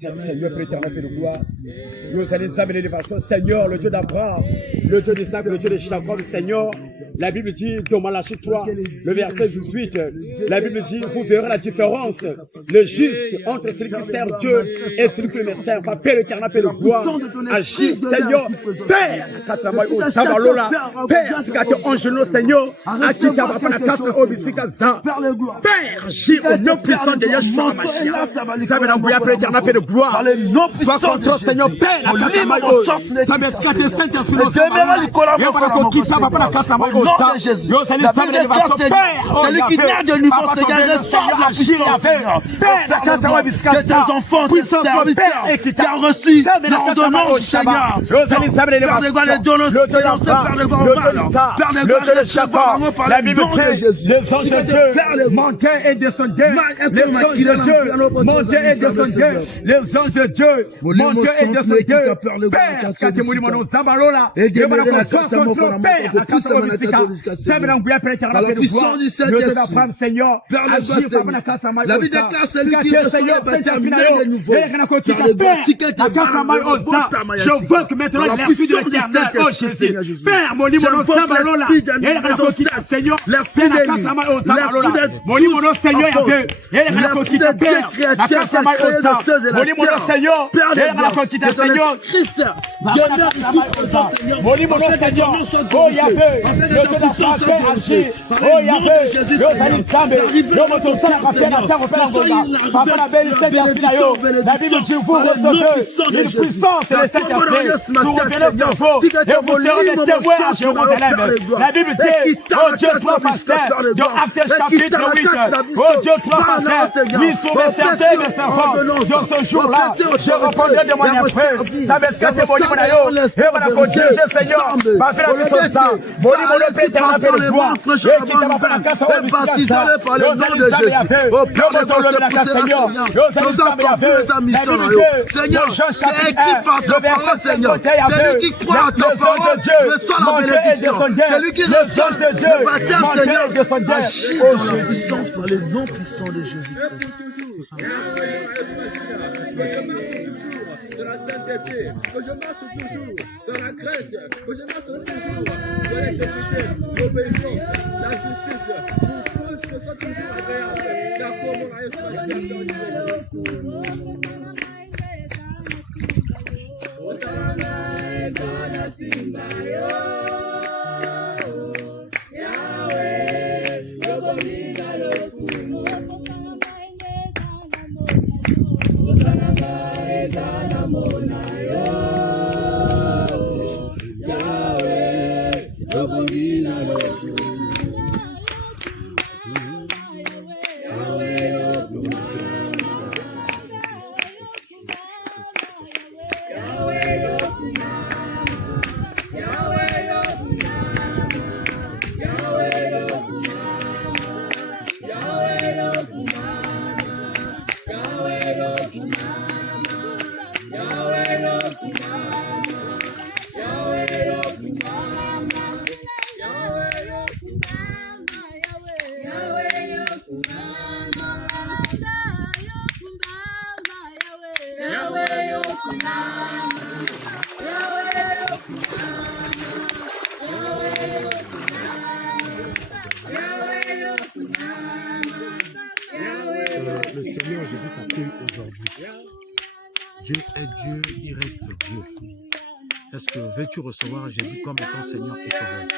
Seigneur, préternel, Père de gloire. Nous allons examiner l'élévation. Seigneur, le Dieu d'Abraham, le Dieu d'Isaac, le Dieu de Jacob, Seigneur. La Bible dit, dans Malachie 3, le verset 18, la Bible dit, vous verrez la différence, le juste, entre celui qui sert Dieu et celui qui ne sert pas. Père éternel, Père de gloire, agis, Seigneur, Père, Père, en genoux, Seigneur, à qui t'as pas la casse au Bissikaza. Père, agis au nom puissant de Yeshua Mashiach. Ça va l'envoyer Père éternel, Père de gloire. Sois contre Seigneur, Père, la casse à Maïos. Ça va être 4 et 5 instruments. De Jésus. La Bible déclare, celui qui naît de nouveau, Seigneur, reçoit la puissance. Que tes enfants, tes serviteurs, qui ont reçu l'ordonnance, Seigneur. Père de gloire, les donnants, Père de gloire, Père de gloire, les chefs, par la Bible dit, les anges de Dieu montaient et descendaient. Les anges de Dieu montaient et descendaient. Les anges de Dieu montaient et descendaient. Père, quand tu mouris, mon Zabalola, et tu vas la Père, la casse au Bissika. Par la puissance du Saint-Esprit, Seigneur, la vie déclare celui qui reçoit le baptême né de nouveau. Je veux que maintenant l'esprit de l'éternel, oh Jésus, Père, mon livre, mon Seigneur, l'esprit de mon livre, mon Seigneur, l'esprit de Dieu créateur qui a créé le ciel et la terre. Père de gloire, Christ, demeure ici présent, Seigneur. Mon livre, mon Seigneur, oh Yahvé, je te puissance agir. Oh Yahvé, je salue Zambé, je me tourne la racine à terre au Père Angola. Papa la belle la Bible dit vous recevez une puissance et les Saint-Esprit. Vous revenez au cerveau et vous serez des témoins à Jérusalem. La Bible dit, oh Dieu, toi pasteur, dans Actes chapitre 8, oh Dieu, toi pasteur, lui sur mes certains mes servants. Dans ce jour-là, je répondrai de mon esprit. Ça va être mon ayo, et voilà pour Dieu, Seigneur, ma vie la puissance, mon le Père éternel, Père de gloire, et qui t'a pas la casse au baptisez-le par le nom de Jésus. Au Père de gloire, c'est poussé là, Seigneur. Nous avons plus les missions, Seigneur, c'est écrit par ta parole, Seigneur. Celui qui croit à ta parole, reçoit la bénédiction. Celui qui reçoit le baptême, Seigneur, agit par la puissance, par le nom puissant de Jésus. De la sainteté, que je marche toujours dans la crainte, que je marche toujours dans l'intégrité, l'obéissance, la justice, pour que ce soit toujours agréable. D'accord, mon Le Seigneur Jésus t'accueille aujourd'hui. Dieu est Dieu, il reste Dieu. Est-ce que veux-tu recevoir Jésus comme étant Seigneur et Sauveur?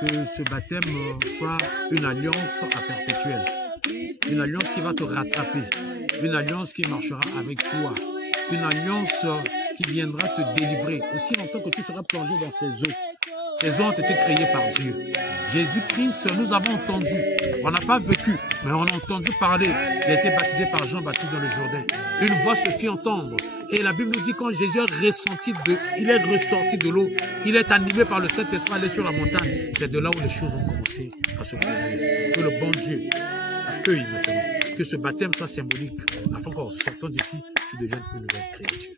Que ce baptême soit une alliance à perpétuelle, une alliance qui va te rattraper, une alliance qui marchera avec toi, une alliance qui viendra te délivrer aussi longtemps que tu seras plongé dans ces eaux. Ces eaux ont été créées par Dieu. Jésus-Christ, nous avons entendu, on n'a pas vécu, mais on a entendu parler. Il a été baptisé par Jean-Baptiste dans le Jourdain. Une voix se fit entendre. Et la Bible nous dit quand Jésus il est ressorti de l'eau, il est animé par le Saint-Esprit, allé sur la montagne. C'est de là où les choses ont commencé à se produire. Que le bon Dieu accueille maintenant. Que ce baptême soit symbolique, afin qu'en sortant d'ici, tu deviennes une nouvelle créature.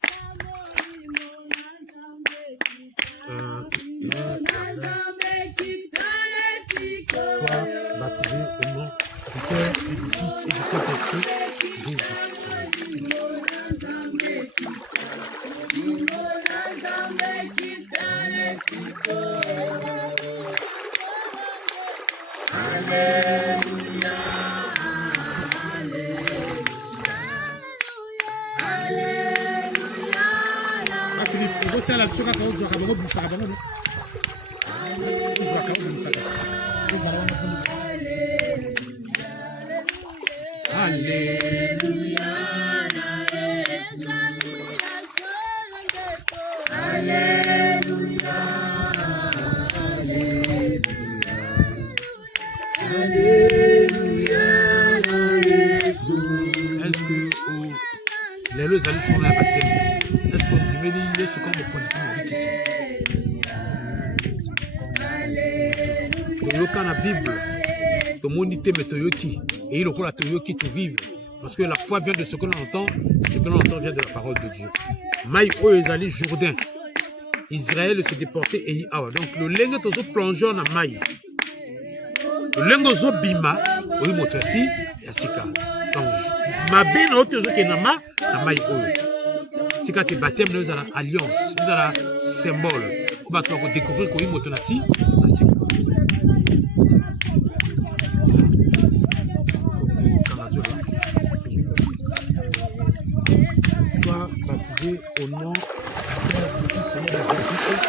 Sois baptisé au nom du Père et du Fils et du Saint-Esprit, Jésus. Alléluia. Est-ce que les deux allaient sur la baptême? Est-ce qu'on dit mais il est ce qu'on me produit ici? Quand la Bible, tout le monde dit mais toyoki et il faut la toyoki te vivre parce que la foi vient de ce que l'on entend, ce que l'on entend vient de la parole de Dieu. Maï Oezali Jourdain, Israël se déportait et ah donc le lengue tozo plongé en maï. Le lengue zo bima, oui motosi yasika. Donc ma ben autre zo kenama na maï oyo. Sika te baptême nous à la alliance, nous à la symbole. On va découvrir que oui motonasi yasika. Sois baptisé au nom du Fils et du Saint-Esprit.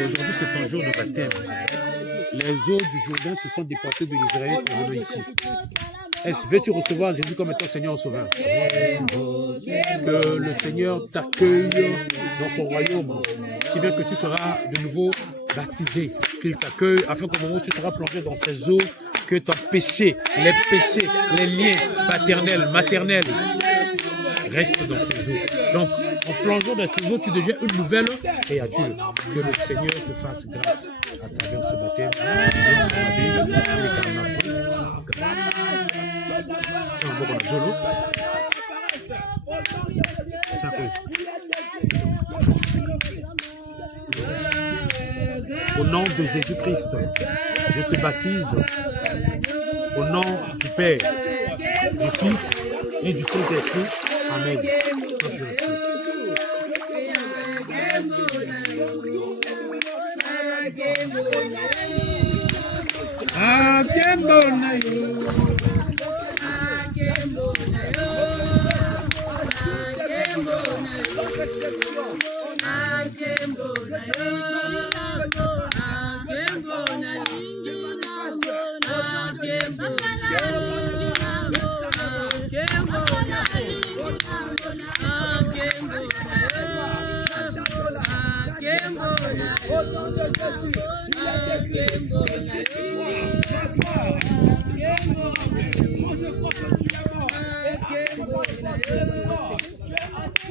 Aujourd'hui, c'est un jour de baptême. Les eaux du Jourdain se sont déportées de l'Israël et venues ici. Veux-tu recevoir Jésus comme ton Seigneur Sauveur? Que le Seigneur t'accueille dans son royaume, si bien que tu seras de nouveau baptisé, qu'il t'accueille afin qu'au moment où tu seras plongé dans ces eaux, que ton péché, les liens paternels, maternels, restent dans ces eaux. Donc, en plongeant dans ces eaux, tu deviens une nouvelle créature. Que le Seigneur te fasse grâce à travers ce baptême. Au nom de Jésus-Christ, je te baptise au nom du Père, du Fils et du Saint-Esprit. Amen.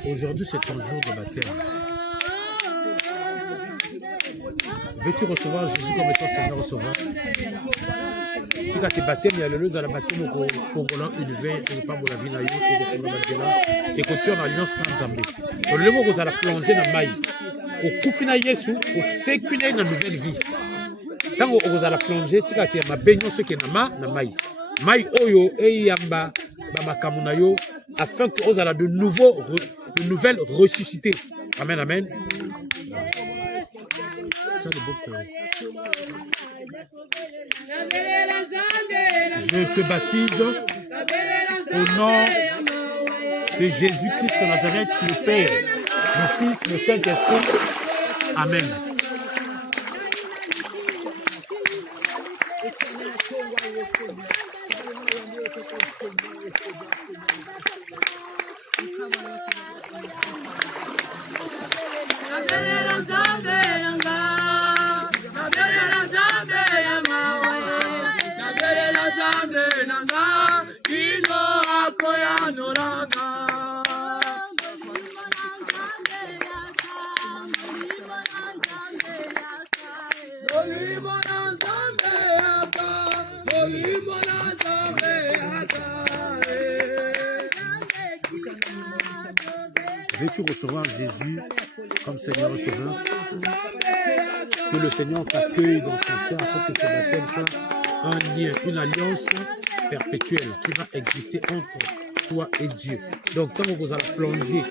Aujourd'hui, c'est ton jour de baptême. Veux-tu recevoir Jésus comme étant Seigneur Sauveur? Si tu as baptême, il y a le lieu à la baptême au Fongolan, il vient, il n'est pas pour la vie, il est et que tu es en alliance dans Zambé. Le lieu où vous allez plonger dans Maï, au Koufina Yesu, au Sécuné dans la nouvelle vie. Quand vous allez plonger, tu as ma baignon, ce qui est dans Maï. Maï Oyo, et Yamba, Bamakamunayo, afin que vous allez de nouvelles ressusciter. Amen, amen. Ça, le beau cœur. Je te baptise au nom de Jésus-Christ de Nazareth, le Père, le Fils, le Saint-Esprit. Amen. Veux-tu recevoir Jésus comme Seigneur et Sauveur? Que le Seigneur t'accueille dans son sein afin que ce baptême soit un lien, une alliance perpétuelle qui va exister entre toi et Dieu. Donc, quand vous allez plonger,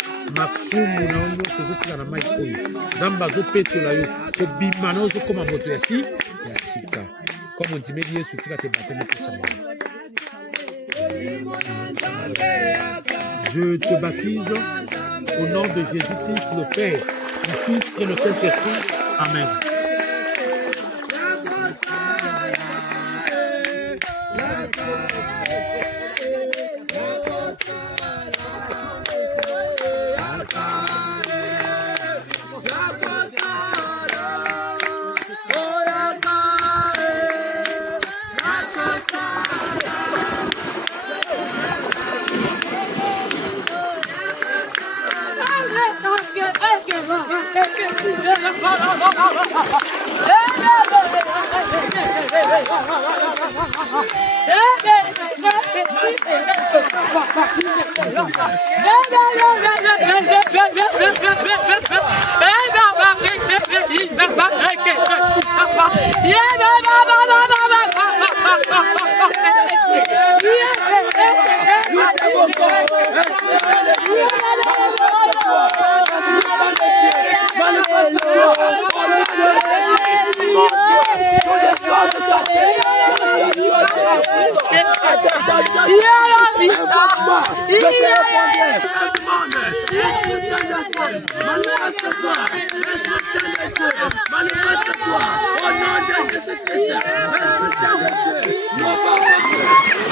comme on dit, mais Dieu soutient tes baptêmes pour sa mort. Je te baptise au nom de Jésus-Christ, le Père, le Fils et le Saint-Esprit. Amen.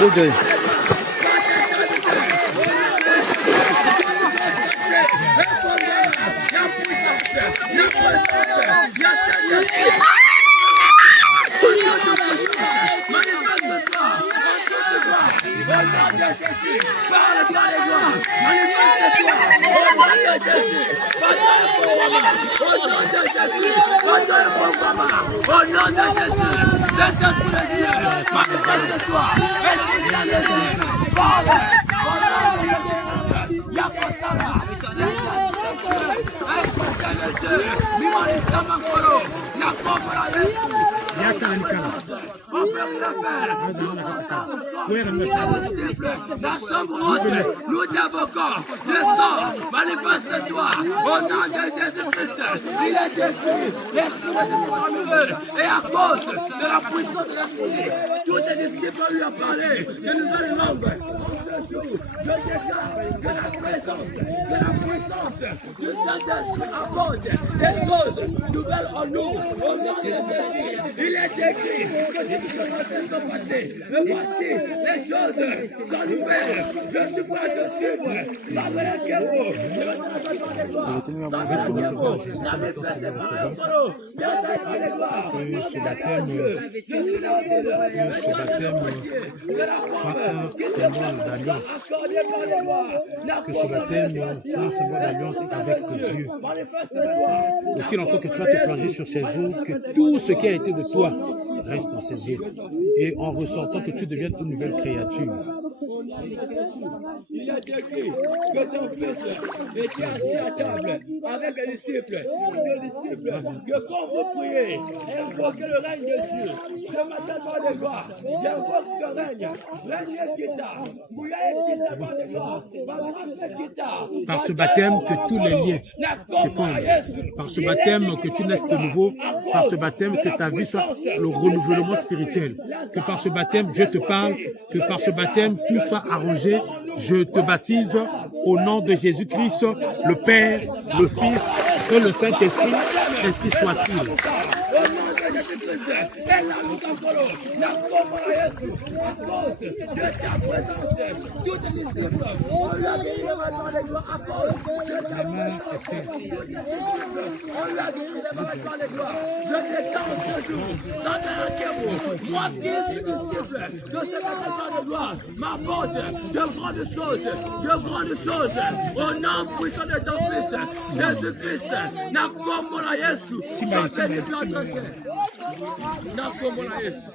Okay. La chambre haute, nous t'invoquons, descends, manifeste-toi, au nom de Jésus-Christ, il est détruit, l'esprit de formule, et à cause de la puissance de l'esprit, tous tes disciples lui ont parlé de nouvelles langues. Je déclare que la présence, que la puissance du Saint-Esprit apporte des choses nouvelles en nous, au nom de Jésus. Il est écrit que si toutes choses sont passées, mais voici, les choses sont nouvelles. Je suis prêt à te suivre. Pas vrai que vous. Ce baptême soit un symbole d'alliance. Que ce baptême soit un symbole d'alliance avec Dieu. Aussi longtemps que tu vas te plonger sur ces eaux, que tout ce qui a été de toi reste dans ces eaux. Et en ressentant que tu deviennes une nouvelle créature. Il a écrit que ton fils était assis à table avec les disciples. Que quand vous priez, invoquez le règne de Dieu. Je m'attends de gloire. J'invoque le règne. Par ce baptême, que tous les liens se fondent. Par ce baptême, que tu naisses de nouveau. Par ce baptême, que ta vie soit le renouvellement spirituel. Que par ce baptême, je te parle. Que par ce baptême, tout soit arrangé. Je te baptise au nom de Jésus-Christ, le Père, le Fils et le Saint-Esprit, ainsi soit-il. Jésus-Christ est là, nous t'envolons. La commande à Jésus, à cause de ta présence, tous les disciples, on l'a guéri maintenant les gloires à cause de ta présence, tous les disciples, on l'a guéri maintenant les gloires. Je déclare ce jour, sans vous, moi qui suis disciple de ce présent de gloire, m'apporte de grandes choses, au nom puissant de ton Fils, Jésus-Christ, n'a comme mon Yesu, sans n'a comme mon Yesu.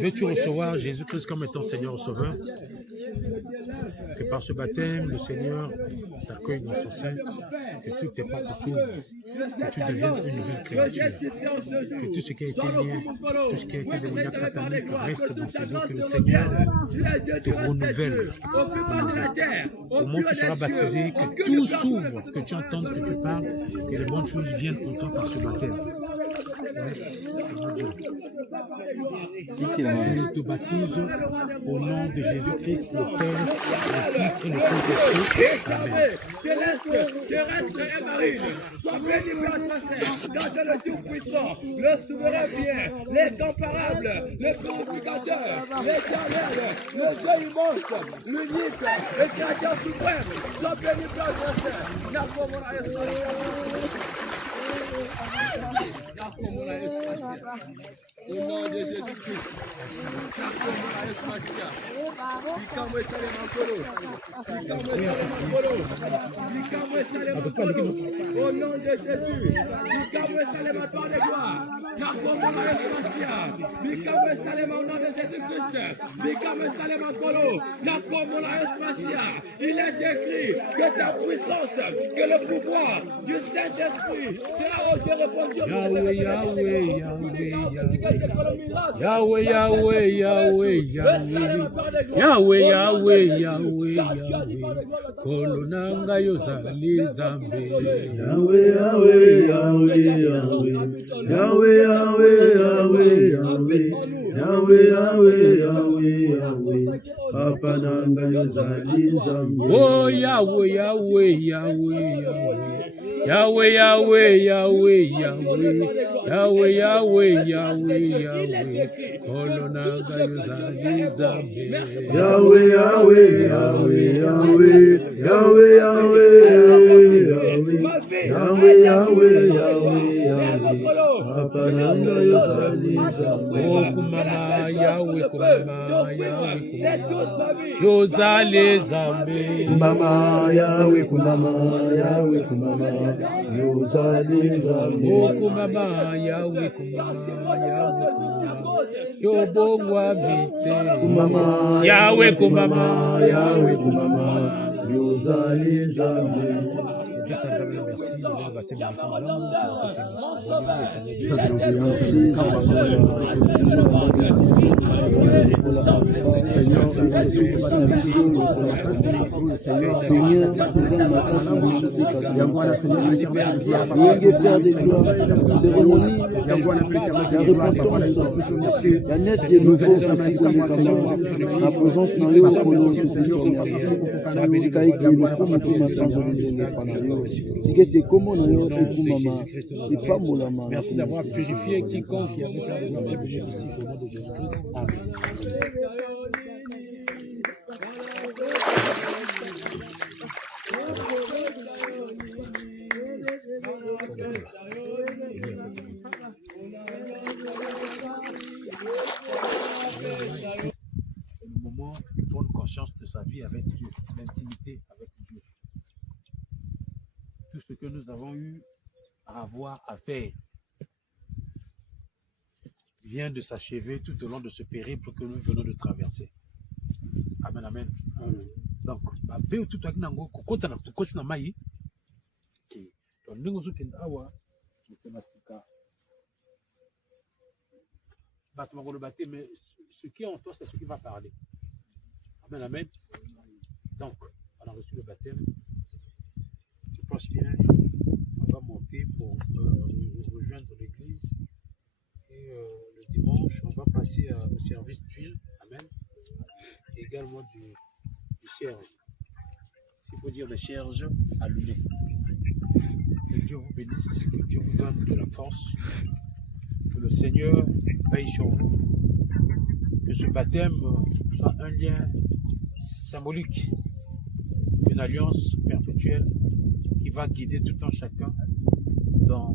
Veux-tu recevoir Jésus-Christ comme étant Seigneur et Sauveur? Que par ce baptême, le Seigneur t'accueille dans son sein, que toutes tes portes s'ouvrent, que tu deviennes une nouvelle créature, que tout ce qui a été lié, tout ce qui a été démoniaque satanique reste dans ses eaux, que le Seigneur te renouvelle. Au moment où tu seras baptisé, que tout s'ouvre, que tu entendes, que tu parles, que les bonnes choses viennent pour toi par ce baptême. Je te baptise au nom de Jésus-Christ, le Père, le Fils et le Saint-Esprit. Amen. Céleste, terrestre et marine, sois béni par toi, dans le Tout-Puissant, le souverain fier, l'incomparable, le purificateur, l'éternel, le Dieu immense, l'unique, le créateur suprême, sois béni par toi, au nom de Jésus-Christ. Au nom de Jésus. Il est écrit que ta puissance, que le pouvoir du Saint-Esprit sera au répandu. Yahweh, Yahweh, Yahweh, Yahweh, Yahweh, Yahweh, Yahweh, Yahweh, Yahweh, Yahweh, Kolonanga yozali zambe. Yahweh, Yahweh, Yahweh, Yahweh, Yahweh, Yahweh, Yahweh, Yahweh, Yahweh, Yahweh, Yahweh, Papa nanga yozali zambe. Oh Yahweh, Yahweh, Yahweh, Yahweh, Yahweh, Yahweh, Yahweh, Yahweh, Yahweh, Yahweh, Yahweh, Kolonanga yozali zambe. Yahweh, Yahweh, Yahweh, Yahweh, Yahweh, Yahweh, Yahweh, Yahweh, Yahweh, Yahweh, Papa nanga yozali zambe. Oh kumama Yahweh, kumama Yahweh, kumama yozali zambe. Kumama Yahweh, kumama Yahweh, kumama yozali zambe. Oh kumama Yahweh, kumama Yahweh, kumama yobongwa mite. Kumama Yahweh, kumama Yahweh, kumama yozali zambe. Seigneur, Père des gloires, cérémonie, la repentance, la nef de nouveau, la présence dans le polo, merci d'avoir purifié quiconque qui avait perdu la vie de Jésus-Christ au nom de Jésus-Christ. Amen. C'est le moment de prendre conscience de sa vie avec Dieu, l'intimité avec Dieu. Tout ce que nous avons eu à avoir à faire vient de s'achever tout au long de ce périple que nous venons de traverser. Amen, amen. Donc, tout à l'heure, kokota na tukosi na mai ki donc ndingo zokenda awa mutema sika bato makolo baté, mais ce qui est en toi c'est ce qui va parler. Amen, amen. Donc on a reçu le baptême. Je pense bien on va monter pour rejoindre l'église et le dimanche on va passer passer au service d'huile. Amen. Et également du cierge. S'il faut dire des cierges allumés. Que Dieu vous bénisse, que Dieu vous donne de la force, que le Seigneur veille sur vous, que ce baptême soit un lien symbolique, une alliance perpétuelle qui va guider tout un chacun dans,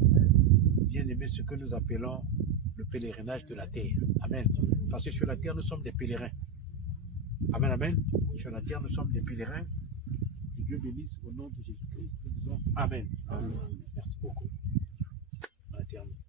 bien aimé, ce que nous appelons le pèlerinage de la terre. Amen. Parce que sur la terre, nous sommes des pèlerins. Amen, amen. Sur la terre, nous sommes des pèlerins. Que Dieu bénisse au nom de Jésus-Christ. Nous disons Amen. Amen. Merci beaucoup. Éternel.